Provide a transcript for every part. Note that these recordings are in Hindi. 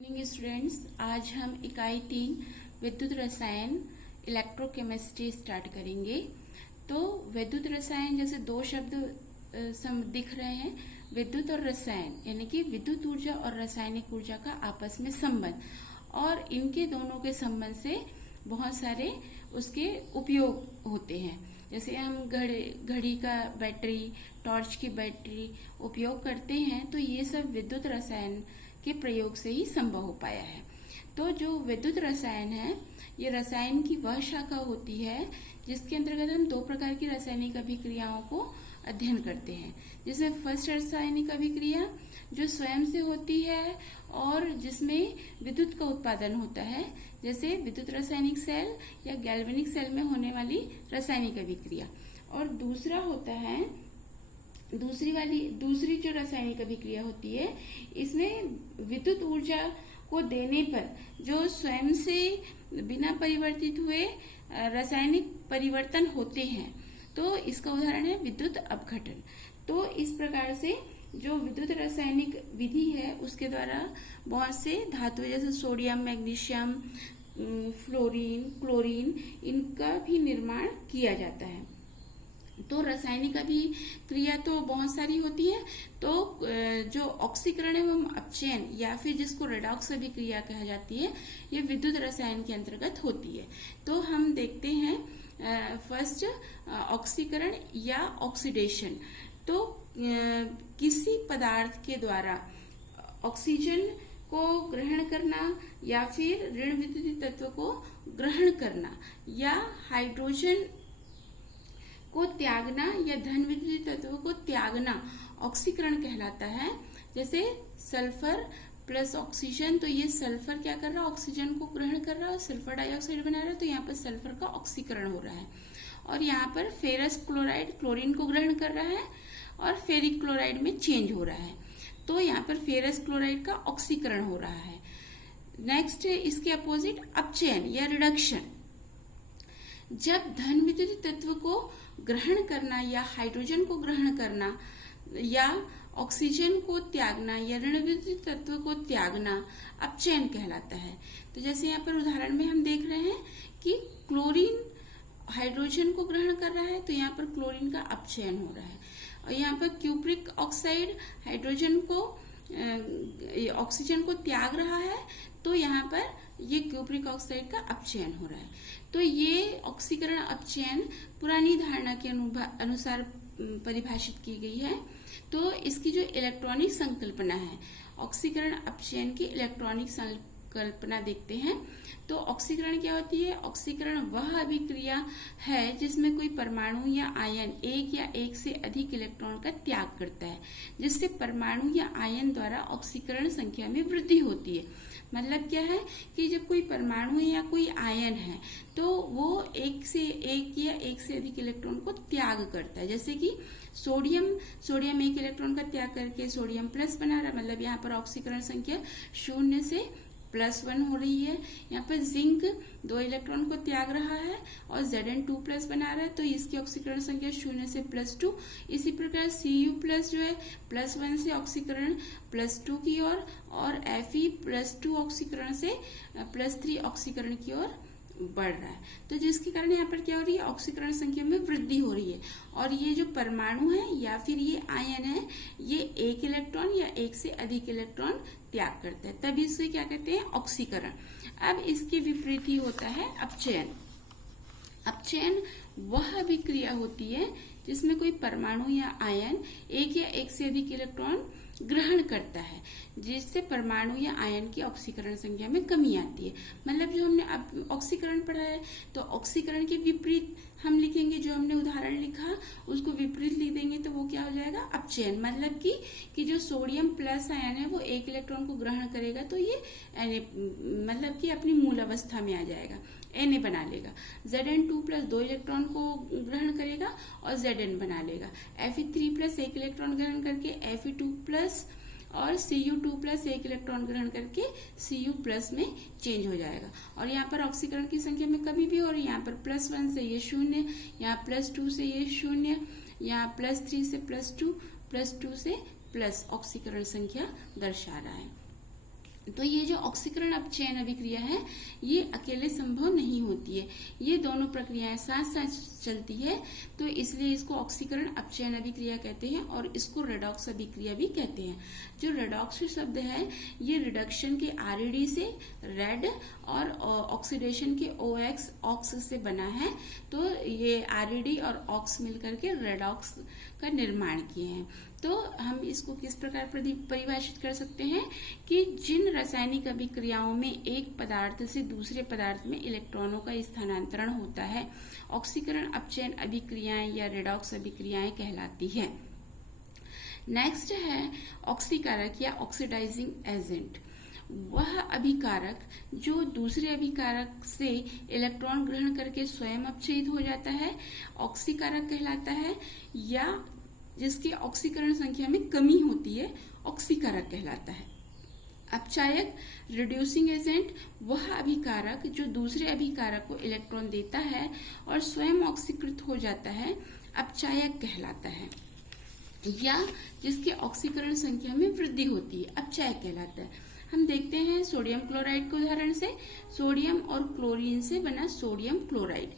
मॉर्निंग स्टूडेंट्स, आज हम इकाई 3 विद्युत रसायन इलेक्ट्रोकेमिस्ट्री स्टार्ट करेंगे। तो विद्युत रसायन जैसे दो शब्द दिख रहे हैं, विद्युत और रसायन, यानी कि विद्युत ऊर्जा और रासायनिक ऊर्जा का आपस में संबंध, और इनके दोनों के संबंध से बहुत सारे उसके उपयोग होते हैं। जैसे हम घड़ी का बैटरी, टॉर्च की बैटरी उपयोग करते हैं, तो ये सब विद्युत रसायन के प्रयोग से ही संभव हो पाया है। तो जो विद्युत रसायन है, ये रसायन की वह शाखा होती है जिसके अंतर्गत हम दो प्रकार की रासायनिक अभिक्रियाओं को अध्ययन करते हैं। जिसमें फर्स्ट रासायनिक अभिक्रिया जो स्वयं से होती है और जिसमें विद्युत का उत्पादन होता है, जैसे विद्युत रासायनिक सेल या गैल्वेनिक सेल में होने वाली रासायनिक अभिक्रिया। और दूसरा होता है दूसरी जो रासायनिक अभिक्रिया होती है, इसमें विद्युत ऊर्जा को देने पर जो स्वयं से बिना परिवर्तित हुए रासायनिक परिवर्तन होते हैं, तो इसका उदाहरण है विद्युत अपघटन। तो इस प्रकार से जो विद्युत रासायनिक विधि है, उसके द्वारा बहुत से धातु जैसे सोडियम, मैग्नीशियम, फ्लोरीन, क्लोरीन, इनका भी निर्माण किया जाता है। तो रासायनिक अभिक्रिया तो बहुत सारी होती है। तो जो ऑक्सीकरण एवं अपचयन या फिर जिसको रेडॉक्स अभिक्रिया कहा जाती है, ये विद्युत रसायन के अंतर्गत होती है। तो हम देखते हैं फर्स्ट ऑक्सीकरण या ऑक्सीडेशन। तो किसी पदार्थ के द्वारा ऑक्सीजन को ग्रहण करना या फिर ऋण विद्युत तत्व को ग्रहण करना या हाइड्रोजन को त्यागना या धन विद्युत तत्व को त्यागना ऑक्सीकरण कहलाता है। जैसे सल्फर प्लस ऑक्सीजन, तो ये सल्फर क्या कर रहा है, ऑक्सीजन को ग्रहण कर रहा है और सल्फर डाइऑक्साइड बना रहा है, तो यहाँ पर सल्फर का ऑक्सीकरण हो रहा है। और यहाँ पर फेरस क्लोराइड क्लोरीन को ग्रहण कर रहा है और फेरिक क्लोराइड में चेंज हो रहा है, तो यहाँ पर फेरस क्लोराइड का ऑक्सीकरण हो रहा है। नेक्स्ट इसके अपोजिट अपचयन या रिडक्शन। जब धन विद्युत तत्व को ग्रहण करना या हाइड्रोजन को ग्रहण करना या ऑक्सीजन को त्यागना या ऋण विद्युत तत्व को त्यागना अपचयन कहलाता है। तो जैसे यहाँ पर उदाहरण में हम देख रहे हैं कि क्लोरीन हाइड्रोजन को ग्रहण कर रहा है, तो यहाँ पर क्लोरीन का अपचयन हो रहा है। और यहाँ पर क्यूप्रिक ऑक्साइड हाइड्रोजन को ऑक्सीजन को त्याग रहा है, तो यहाँ पर ये क्यूप्रिक ऑक्साइड का अपचयन हो रहा है। तो ये ऑक्सीकरण अपचयन पुरानी धारणा के अनुसार परिभाषित की गई है। तो इसकी जो इलेक्ट्रॉनिक संकल्पना है, ऑक्सीकरण अपचयन की इलेक्ट्रॉनिक संकल्पना देखते हैं। तो ऑक्सीकरण क्या होती है? ऑक्सीकरण वह अभिक्रिया है जिसमें कोई परमाणु या आयन एक या एक से अधिक इलेक्ट्रॉन का त्याग करता है, जिससे परमाणु या आयन द्वारा ऑक्सीकरण संख्या में वृद्धि होती है। मतलब क्या है कि जब कोई परमाणु या कोई आयन है, तो वो एक या एक से अधिक इलेक्ट्रॉन को त्याग करता है। जैसे कि सोडियम एक इलेक्ट्रॉन का त्याग करके सोडियम प्लस बना रहा है, मतलब यहाँ पर ऑक्सीकरण संख्या 0 से +1 हो रही है। यहाँ पर जिंक 2 इलेक्ट्रॉन को त्याग रहा है और Zn2+ बना रहा है, तो इसकी ऑक्सीकरण संख्या 0 से +2। इसी प्रकार Cu+ जो है +1 से ऑक्सीकरण +2 की ओर और Fe+2 ऑक्सीकरण से +3 ऑक्सीकरण की ओर बढ़ रहा है। तो जिसके कारण यहाँ पर क्या हो रही है, ऑक्सीकरण संख्या में वृद्धि हो रही है। और ये जो परमाणु है या फिर ये आयन है, ये एक इलेक्ट्रॉन या एक से अधिक इलेक्ट्रॉन त्याग करता है, तभी इसे क्या कहते हैं, ऑक्सीकरण। अब इसके विपरीत ही होता है अपचयन। अपचयन वह अभिक्रिया होती है जिसमें कोई परमाणु या आयन एक या एक से अधिक इलेक्ट्रॉन ग्रहण करता है, जिससे परमाणु या आयन की ऑक्सीकरण संख्या में कमी आती है। मतलब जो हमने अब ऑक्सीकरण पढ़ा है, तो ऑक्सीकरण के विपरीत हम लिखेंगे, जो हमने उदाहरण लिखा उसको विपरीत लिख देंगे, तो वो क्या हो जाएगा, अपचयन। मतलब कि जो सोडियम प्लस आयन है वो एक इलेक्ट्रॉन को ग्रहण करेगा, तो ये मतलब कि अपनी मूल अवस्था में आ जाएगा, Na बना लेगा। Zn2+ 2 इलेक्ट्रॉन को ग्रहण करेगा और Zn बना लेगा। Fe3+ 1 इलेक्ट्रॉन ग्रहण करके Fe2+ और Cu2+ 1 इलेक्ट्रॉन ग्रहण करके Cu+ में चेंज हो जाएगा। और यहाँ पर ऑक्सीकरण की संख्या में कमी भी हो रही है। यहाँ पर +1 से ये 0, यहाँ +2 से ये 0, यहाँ +3 से +2, +2 से प्लस ऑक्सीकरण संख्या दर्शा रहा है। तो ये जो ऑक्सीकरण अपचयन अभिक्रिया है ये अकेले संभव नहीं होती है, ये दोनों प्रक्रियाएं साथ साथ चलती है, तो इसलिए इसको ऑक्सीकरण अपचयन अभिक्रिया कहते हैं और इसको रेडॉक्स अभिक्रिया भी कहते हैं। जो रेडॉक्स शब्द है ये रिडक्शन के आरईडी से रेड और ऑक्सीडेशन के ओएक्स ऑक्स से बना है, तो ये आरईडी और ऑक्स मिलकर के रेडॉक्स का निर्माण किए हैं। तो हम इसको किस प्रकार परिभाषित कर सकते हैं कि जिन रासायनिक अभिक्रियाओं में एक पदार्थ से दूसरे पदार्थ में इलेक्ट्रॉनों का स्थानांतरण होता है, ऑक्सीकरण अपचयन अभिक्रियाएं या रेडॉक्स अभिक्रियाएं कहलाती है। नेक्स्ट है ऑक्सीकारक या ऑक्सीडाइजिंग एजेंट। वह अभिकारक जो दूसरे अभिकारक से इलेक्ट्रॉन ग्रहण करके स्वयं अपचयित हो जाता है ऑक्सीकारक कहलाता है, या जिसकी ऑक्सीकरण संख्या में कमी होती है ऑक्सीकारक कहलाता है। अपचायक रिड्यूसिंग एजेंट वह अभिकारक जो दूसरे अभिकारक को इलेक्ट्रॉन देता है और स्वयं ऑक्सीकृत हो जाता है अपचायक कहलाता है, या जिसकी ऑक्सीकरण संख्या में वृद्धि होती है अपचायक कहलाता है। हम देखते हैं सोडियम क्लोराइड के उदाहरण से, सोडियम और क्लोरीन से बना सोडियम क्लोराइड।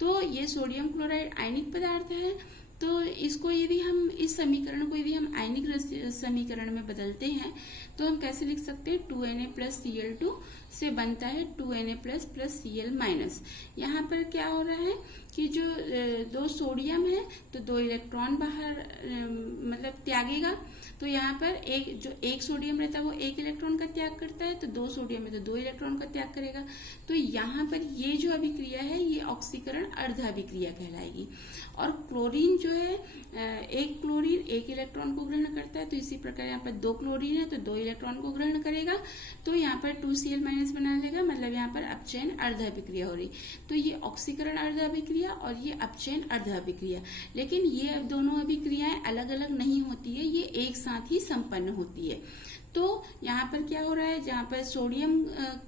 तो ये सोडियम क्लोराइड आयनिक पदार्थ है, तो इसको यदि हम इस समीकरण को यदि हम आयनिक समीकरण में बदलते हैं तो हम कैसे लिख सकते हैं, 2Na+Cl2 से बनता है 2Na++Cl-। यहाँ पर क्या हो रहा है कि जो दो सोडियम है तो दो इलेक्ट्रॉन बाहर मतलब त्यागेगा, तो यहाँ पर एक सोडियम रहता है वो एक इलेक्ट्रॉन का त्याग करता है, तो दो सोडियम है तो दो इलेक्ट्रॉन का त्याग करेगा। तो यहाँ पर ये जो अभिक्रिया है ये ऑक्सीकरण अर्ध अभिक्रिया कहलाएगी। और क्लोरीन जो है एक क्लोरीन एक इलेक्ट्रॉन को ग्रहण करता है, तो इसी प्रकार यहाँ पर दो क्लोरीन है तो दो इलेक्ट्रॉन को ग्रहण करेगा, तो यहाँ पर 2Cl- बना लेगा, मतलब यहाँ पर अपचयन अर्ध अभिक्रिया हो रही। तो ये ऑक्सीकरण अर्ध अभिक्रिया और ये अपचयन अर्ध अभिक्रिया, लेकिन ये दोनों अभिक्रियाएं अलग अलग नहीं होती है, ये एक साथ ही संपन्न होती है। तो यहाँ पर क्या हो रहा है, जहाँ पर सोडियम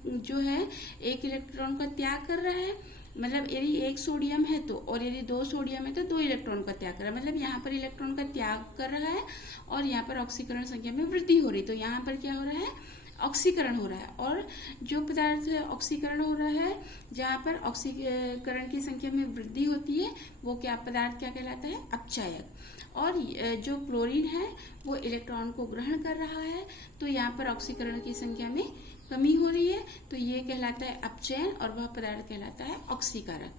जो है एक इलेक्ट्रॉन का त्याग कर रहा है, मतलब यदि एक सोडियम है तो, और यदि दो सोडियम है तो दो इलेक्ट्रॉन का त्याग कर रहा है, मतलब यहाँ पर इलेक्ट्रॉन का त्याग कर रहा है और यहाँ पर ऑक्सीकरण संख्या में वृद्धि हो रही। तो यहाँ पर क्या हो रहा है, ऑक्सीकरण हो रहा है। और जो पदार्थ ऑक्सीकरण हो रहा है जहाँ पर ऑक्सीकरण की संख्या में वृद्धि होती है वो क्या पदार्थ क्या कहलाता है, अपचायक। और जो क्लोरीन है वो इलेक्ट्रॉन को ग्रहण कर रहा है, तो यहाँ पर ऑक्सीकरण की संख्या में कमी हो रही है, तो ये कहलाता है अपचयन और वह पदार्थ कहलाता है ऑक्सीकारक।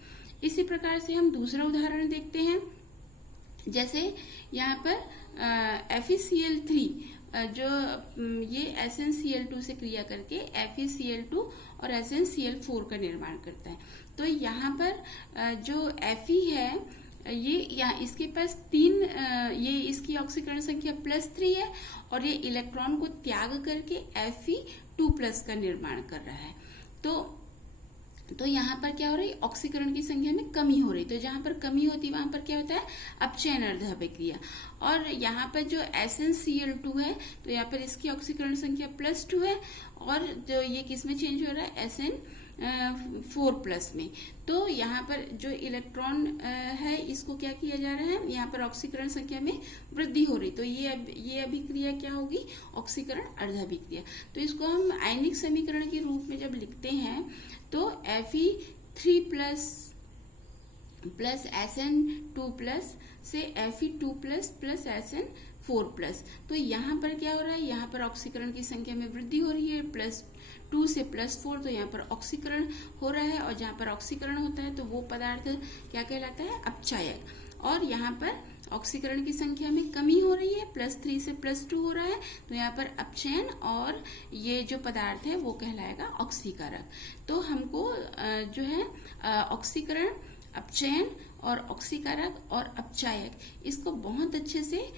इसी प्रकार से हम दूसरा उदाहरण देखते हैं, जैसे यहाँ पर FeCl3 जो ये SnCl2 से क्रिया करके FeCl2 और SnCl4 का निर्माण करता है। तो यहाँ पर जो Fe है ये यहाँ इसके पास ये इसकी ऑक्सीकरण संख्या +3 है और ये इलेक्ट्रॉन को त्याग करके Fe2+ का निर्माण कर रहा है। तो यहाँ पर क्या हो रही है, ऑक्सीकरण की संख्या में कमी हो रही। तो जहाँ पर कमी होती है वहां पर क्या होता है, अपचयन अर्ध अभिक्रिया। और यहाँ पर जो SnCl2 है तो यहाँ पर इसकी ऑक्सीकरण संख्या +2 है और जो ये किस में चेंज हो रहा है, SN4+ में। तो यहाँ पर जो इलेक्ट्रॉन है इसको क्या किया जा रहा है, यहाँ पर ऑक्सीकरण संख्या में वृद्धि हो रही। तो ये अभिक्रिया क्या होगी, ऑक्सीकरण अर्ध अभिक्रिया। तो इसको हम आयनिक समीकरण के रूप में जब लिखते हैं तो Fe3+ प्लस SN2+ से Fe2+ SN4+। तो यहाँ पर क्या हो रहा है, यहाँ पर ऑक्सीकरण की संख्या में वृद्धि हो रही है, +2 से +4, तो यहाँ पर ऑक्सीकरण हो रहा है। और जहाँ पर ऑक्सीकरण होता है तो वो पदार्थ क्या कहलाता है, अपचायक। और यहाँ पर ऑक्सीकरण की संख्या में कमी हो रही है, +3 से +2 हो रहा है, तो यहाँ पर अपचयन और ये जो पदार्थ है वो कहलाएगा ऑक्सीकारक। तो हमको जो है ऑक्सीकरण, अपचयन और ऑक्सीकारक और अपचायक इसको बहुत अच्छे से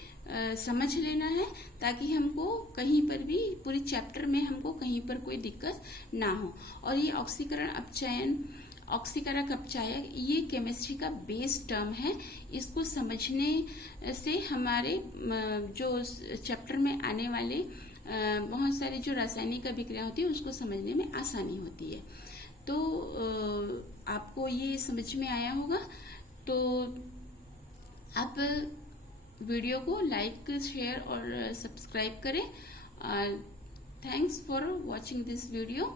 समझ लेना है, ताकि हमको कहीं पर भी पूरी चैप्टर में हमको कहीं पर कोई दिक्कत ना हो। और ये ऑक्सीकरण, अपचयन, ऑक्सीकारक, अपचायक ये केमिस्ट्री का बेस टर्म है। इसको समझने से हमारे जो चैप्टर में आने वाले बहुत सारी जो रासायनिक अभिक्रिया होती है उसको समझने में आसानी होती है। तो आपको ये समझ में आया होगा। तो आप वीडियो को लाइक, शेयर और सब्सक्राइब करें। Thanks for watching this video.